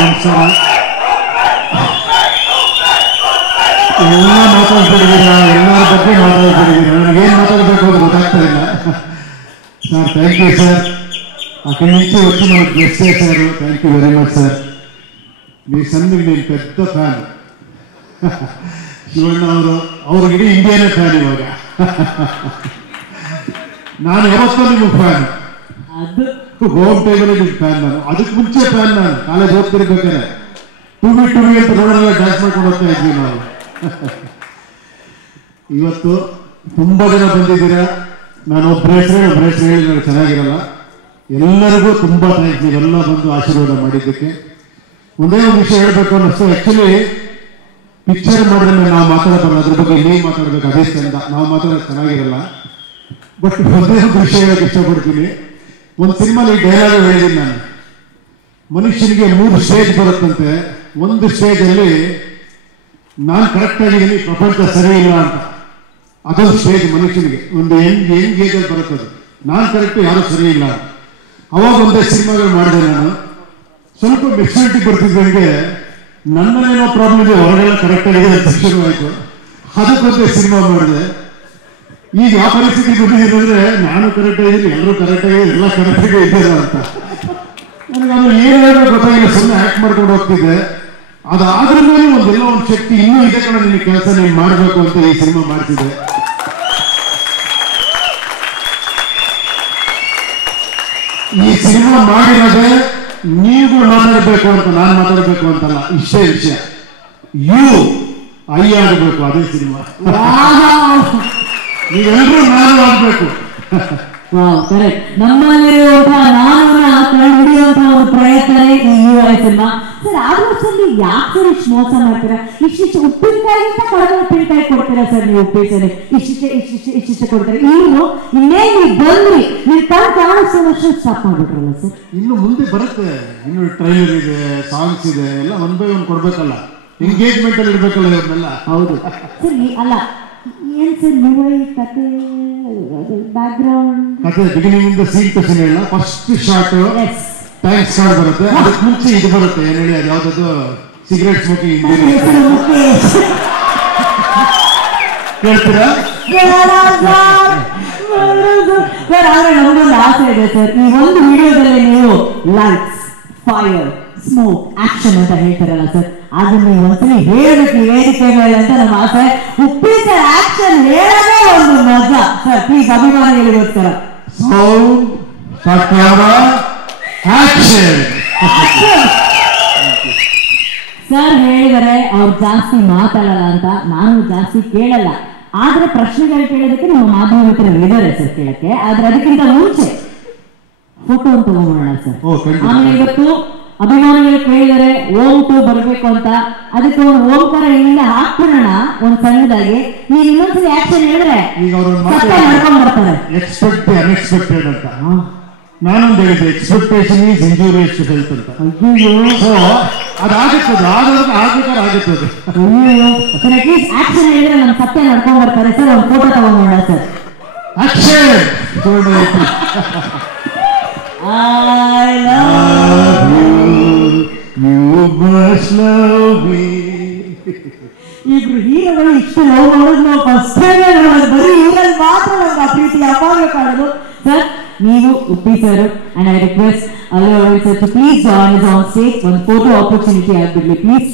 ನಮಸ್ಕಾರ. ಎಲ್ಲ ಮಾತಾಡ್ಬಿಟ್ಟಿದ್ದೀರಾ, ಎಲ್ಲರ ಬಗ್ಗೆ ಮಾತಾಡ್ಬಿಟ್ಟಿದ್ದೀರಾ. ನನಗೇನು ಮಾತಾಡಬೇಕು ಅಂತ ಗೊತ್ತಾಗ್ತಾ ಇಲ್ಲ ಸರ್. Thank you sir. అక్కడి నుంచి వచ్చి మనకు బ్లెస్ చేశారు. Thank you very much sir. మీ సన్నికి నేను పెద్ద ఫ్యాన్. ಶಿವಣ್ಣ ಅವ್ರಿಗೆ ಇಡೀ ಇಂಡಿಯಾನೇ ಫ್ಯಾನ್ ಇವಾಗ. ನಾನು ಯಾವತ್ತೂ ನಿಮಗೆ ಫ್ಯಾನ್. ಹೋಮ್ ಟೈಮಲ್ಲಿ ನಿಮ್ಗೆ ಫ್ಯಾನ್. ನಾನು ಅದಕ್ಕೆ ಮುಂಚೆ ಫ್ಯಾನ್. ನಾನು ಕಾಲೇಜ್ ಓದ್ತಿರ್ಬೇಕಾದ್ರೆ ಟುಬಿ ಅಂತ ರೋಡಲ್ಲ ಡ್ಯಾನ್ಸ್ ಮಾಡ್ಕೊಂಡು ಹೋಗ್ತಾ ಇದ್ವಿ ನಾವು. ಇವತ್ತು ತುಂಬಾ ಜನ ಬಂದಿದ್ದೀರಾ. ನಾನು ಒಬ್ಬರ ಹೆಸರು ಹೇಳಿ ನನಗೆ ಚೆನ್ನಾಗಿರಲ್ಲ. ಎಲ್ಲರಿಗೂ ತುಂಬಾ ಥ್ಯಾಂಕ್ಸ್. ನೀವೆಲ್ಲ ಬಂದು ಆಶೀರ್ವಾದ ಮಾಡಿದ್ದಕ್ಕೆ. ಒಂದೇ ಒಂದು ವಿಷಯ ಹೇಳಬೇಕು ಅನ್ನಿಸ್ತು. ಆ್ಯಕ್ಚುಲಿ ಪಿಕ್ಚರ್ ಮಾಡಿದ್ರೆ ನಾವು ಮಾತಾಡಬಾರ್ದು, ಅದ್ರ ಬಗ್ಗೆ ನೀವು ಮಾತಾಡಬೇಕು, ಅದೇ ಚಂದ. ನಾವು ಮಾತಾಡೋದು ಚೆನ್ನಾಗಿರಲ್ಲ. ಬಟ್ ಒಂದೇ ಒಂದು ವಿಷಯ ಹೇಳಕ್ಕೆ ಇಷ್ಟಪಡ್ತೀನಿ. ಒಂದು ಸಿನಿಮಾಲಿ ಡೈಲಾಗ್ ಹೇಳಿದ್ದೀನಿ ನಾನು. ಮನುಷ್ಯನಿಗೆ 3 ಸ್ಟೇಜ್ ಬರುತ್ತಂತೆ. ಒಂದು ಸ್ಟೇಜಲ್ಲಿ ನಾನು ಕರೆಕ್ಟ್ ಆಗಿದ್ದೀನಿ, ಪ್ರಪಂಚ ಸರಿ ಇಲ್ಲ ಅಂತ. ಅದೊಂದು ಸ್ಟೇಜ್ ಮನುಷ್ಯನಿಗೆ. ಒಂದು ಹೆಂಗ್ ಏಜಲ್ಲಿ ಬರುತ್ತದೆ, ನಾನು ಕರೆಕ್ಟ್, ಯಾರು ಸರಿ ಇಲ್ಲ. ಅವಾಗ ಒಂದೇ ಸಿನಿಮಾಗಳು ಮಾಡಿದೆ ನಾನು. ಸ್ವಲ್ಪ ಮೆಚುರಿಟಿ ಬರ್ತಿದ್ದಂಗೆ ನನ್ನಲ್ಲೇನೋ ಪ್ರಾಬ್ಲಮ್ ಇದೆ, ಹೊರಗೆಲ್ಲ ಕರೆಕ್ಟ್ ಆಗಿದೆ ಅಂತ ಶುರುವಾಯಿತು. ಅದಕ್ಕೊಂದೇ ಸಿನಿಮಾ ಮಾಡಿದೆ. ಈಗ ಯಾವ ಪರಿಸ್ಥಿತಿ ಬಂದಿದ್ದೀನಿ ಅಂದರೆ ನಾನು ಕರೆಕ್ಟ್ ಆಗಿದ್ದೀನಿ, ಎಲ್ಲರೂ ಕರೆಕ್ಟ್ ಆಗಿದೆ, ಎಲ್ಲ ಕರೆಕ್ಟಾಗಿ ಇದ್ದೀರ ಅಂತ. ನನಗೆ ಅದು ಏನೇನೋ ಗೊತ್ತಾಗಿಲ್ಲ. ಸುಮ್ಮನೆ ಆ್ಯಕ್ಟ್ ಮಾಡ್ಕೊಂಡು ಹೋಗ್ತಿದ್ದೆ. ಅದಾದ್ರ ಮೇಲೆ ಒಂದೆಲ್ಲ ಒಂದು ಶಕ್ತಿ ಇನ್ನೂ ಇದೆ ಕಡೆ ನಿನ್ನ ಕೆಲಸ ನೀನು ಮಾಡಬೇಕು ಅಂತ ಈ ಸಿನಿಮಾ ಮಾಡ್ತಿದ್ದೆ. ಈ ಸಿನಿಮಾ ಮಾಡಿರೋದೇ ನೀವು ಮಾತಾಡಬೇಕು ಅಂತ, ನಾನು ಮಾತಾಡಬೇಕು ಅಂತಲ್ಲ. ಇಷ್ಟೇ ವಿಷಯ. ಐ ಆಗಬೇಕು, ಅದೇ ಸಿನಿಮಾ. ನೀವೆಲ್ಲರೂ ನಾನು ಆಗಬೇಕು. ಕರೆಕ್ಟ್. ನಮ್ಮಲ್ಲಿರುವಂತಹ ನಾನನ್ನ ಕಂಡುಹಿಡಿಯುವಂತಹ ಒಂದು ಪ್ರಯತ್ನವೇ ಈ UI ಸಿನಿಮಾ ಸರ್. ಆಲ್ಮೋಸ್ಟ್ ಯಾಕೆ ಸರ್ ಇಷ್ಟು ಮೋಸ ಮಾಡ್ತೀರಾ? ಇಷ್ಟಿಷ್ಟು ಉಪ್ಪಿನಕಾಯಿಗಿಂತ ಕಡಿಮೆ ಉಪ್ಪಿನಕಾಯಿ ಕೊಡ್ತೀರಾ ಸರ್ ನೀವು? ಉಪ್ಪಿನ ಇಷ್ಟಿಷ್ಟೇ ಕೊಡ್ತೀರಾ. ಇನ್ನೇನು ನೀವು ಬಂದ್ರಿ, ನೀವು ತನ್ನ ಕಾಣಿಸೋಷ್ಟು ಸ್ಟಾಪ್ ಮಾಡ್ಬಿಟ್ರಲ್ಲ ಸರ್. ಇನ್ನು ಮುಂದೆ ಬರುತ್ತೆ. ಇನ್ನು ಟ್ರೈಲರ್ ಇದೆ, ಸಾಂಗ್ಸ್ ಇದೆ, ಎಲ್ಲ ಒಂದ್ ಬೈ ಒಂದು ಕೊಡ್ಬೇಕಲ್ಲ. ಎಂಗೇಜ್ಮೆಂಟ್ ಅಲ್ಲಿ ಇರ್ಬೇಕಲ್ಲ ಇವ್ರನ್ನೆಲ್ಲ. ಹೌದು ಸರ್. ಅಲ್ಲ ಏನ್ ಸರ್ UI ಕತೆ, ಬ್ಯಾಕ್ಗ್ರೌಂಡ್ ಕತೆ ಬಿಗಿನಿಂಗ್ ಇಂದ ಸೀನ್ ಟು ಸೀನ್ ಹೇಳ. ಫಸ್ಟ್ ಶಾರ್ಟ್ ಥ್ಯಾಂಕ್ಸ್ ಕಾರ್ಡ್ ಬರುತ್ತೆ. ಅದಕ್ಕೆ ಮುಂಚೆ ಇದು ಬರುತ್ತೆ. ಏನ್ ಹೇಳಿ, ಅದು ಯಾವ್ದದು ಸಿಗರೇಟ್ ಸ್ಮೋಕಿಂಗ್ ಹೇಳ್ತೀರಾ? ಸರ್ ಆದ್ರೆ ನಮಗೊಂದು ಆಸೆ ಇದೆ ಸರ್. ಈ ಒಂದು ವಿಡಿಯೋದಲ್ಲಿ ನೀವು ಲೈಟ್ಸ್, ಫೈರ್, ಸ್ಮೋಕ್, ಆಕ್ಷನ್ ಅಂತ ಹೇಳ್ತಾರಲ್ಲ ಸರ್, ಅದನ್ನ ನೀವು ಒಂದ್ಸಲಿ ಹೇಳಬೇಕು ಈ ವೇದಿಕೆ ಮೇಲೆ ಅಂತ ನಮ್ಮ ಆಸೆ. ಉಪ್ಪಿನ ಆಕ್ಷನ್ ಹೇಳೋದೇ ಒಂದು ಮಜಾ ಸರ್. ಪ್ಲೀಸ್ ಅಭಿಮಾನಿಗಳಿಗೋಸ್ಕರ ಸೌಂಡ್, ಕ್ಯಾಮರಾ, ಆಕ್ಷನ್. ಸರ್ ಹೇಳಿದರೆ ಅವ್ರು ಜಾಸ್ತಿ ಮಾತಾಡಲ್ಲ ಅಂತ, ನಾನು ಜಾಸ್ತಿ ಕೇಳಲ್ಲ. ಆದ್ರೆ ಪ್ರಶ್ನೆಗಳು ಕೇಳೋದಕ್ಕೆ ನಮ್ಮ ಮಾಧ್ಯಮ ಇದ್ದಾರೆ ಸರ್ ಕೇಳಕ್ಕೆ. ಆದ್ರೆ ಅದಕ್ಕಿಂತ ಮುಂಚೆ ಫೋಟೋ ಅಂತ ತಗೊಂಡ್ಬೋಣ ಸರ್. ಆಮೇಲೆ ಇವತ್ತು ಅಭಿಮಾನಿಗಳು ಕೇಳಿದರೆ ಓಂ 2 ಬರ್ಬೇಕು ಅಂತ. ಅದಕ್ಕೆ ಒಂದು ಓಂಕಾರ ಇಲ್ಲಿಂದ ಹಾಕ್ಬಿಡೋಣ ಒಂದ್ ಸಣ್ಣದಾಗಿ. ನೀನ್ ಇನ್ನೊಂದ್ಸಲಿ ಆಕ್ಷನ್ ಹೇಳಿದ್ರೆ ನಡ್ಕೊಂಡ್ ಬರ್ತಾರೆ. ಎಕ್ಸ್ಪೆಕ್ಟ್ ದಿ ಅನ್ಎಕ್ಸ್ಪೆಕ್ಟೆಡ್ ಅಂತ ನಾನೊಂದು ಹೇಳಿದ್ದೆ. Expectation is injurious to health ಅಂತ. ಅದಾಗುತ್ತದೆ, ಆಗ್ಬೇಕಾದ್ರೆ ಆಗುತ್ತದೆ. ಅಟ್ಲೀಸ್ಟ್ ಆಕ್ಷನ್ ಹೇಳಿದ್ರೆ ನಮ್ಮ ಸತ್ಯ ನಡ್ಕೊಂಡ್ ಬರ್ತಾರೆ ಸರ್. ಒಂದು ಫೋಟೋ ತಗೊಂಡ್ಬೋಣ ಸರ್. Action. I love you, you must love me. ಇಬ್ರು ಹೀರೋಗಳು ಇಷ್ಟು ಲವ್ ಮಾಡೋದು ನಾವು ಫಸ್ಟ್ ಟೈಮ್ ನೋಡೋದು. ಬರೀ ಇವರಲ್ಲಿ ಮಾತ್ರ ನಮ್ಗೆ ಆ ಪ್ರೀತಿ ಅವಾಗ ಕಾಣೋದು ಸರ್. ನೀವು Uppi sir and I request allow sir to please join on stage. ಒಂದು ಫೋಟೋ ಆಪರ್ಚುನಿಟಿ ಆಗ್ಬಿಡ್ಲಿ ಪ್ಲೀಸ್.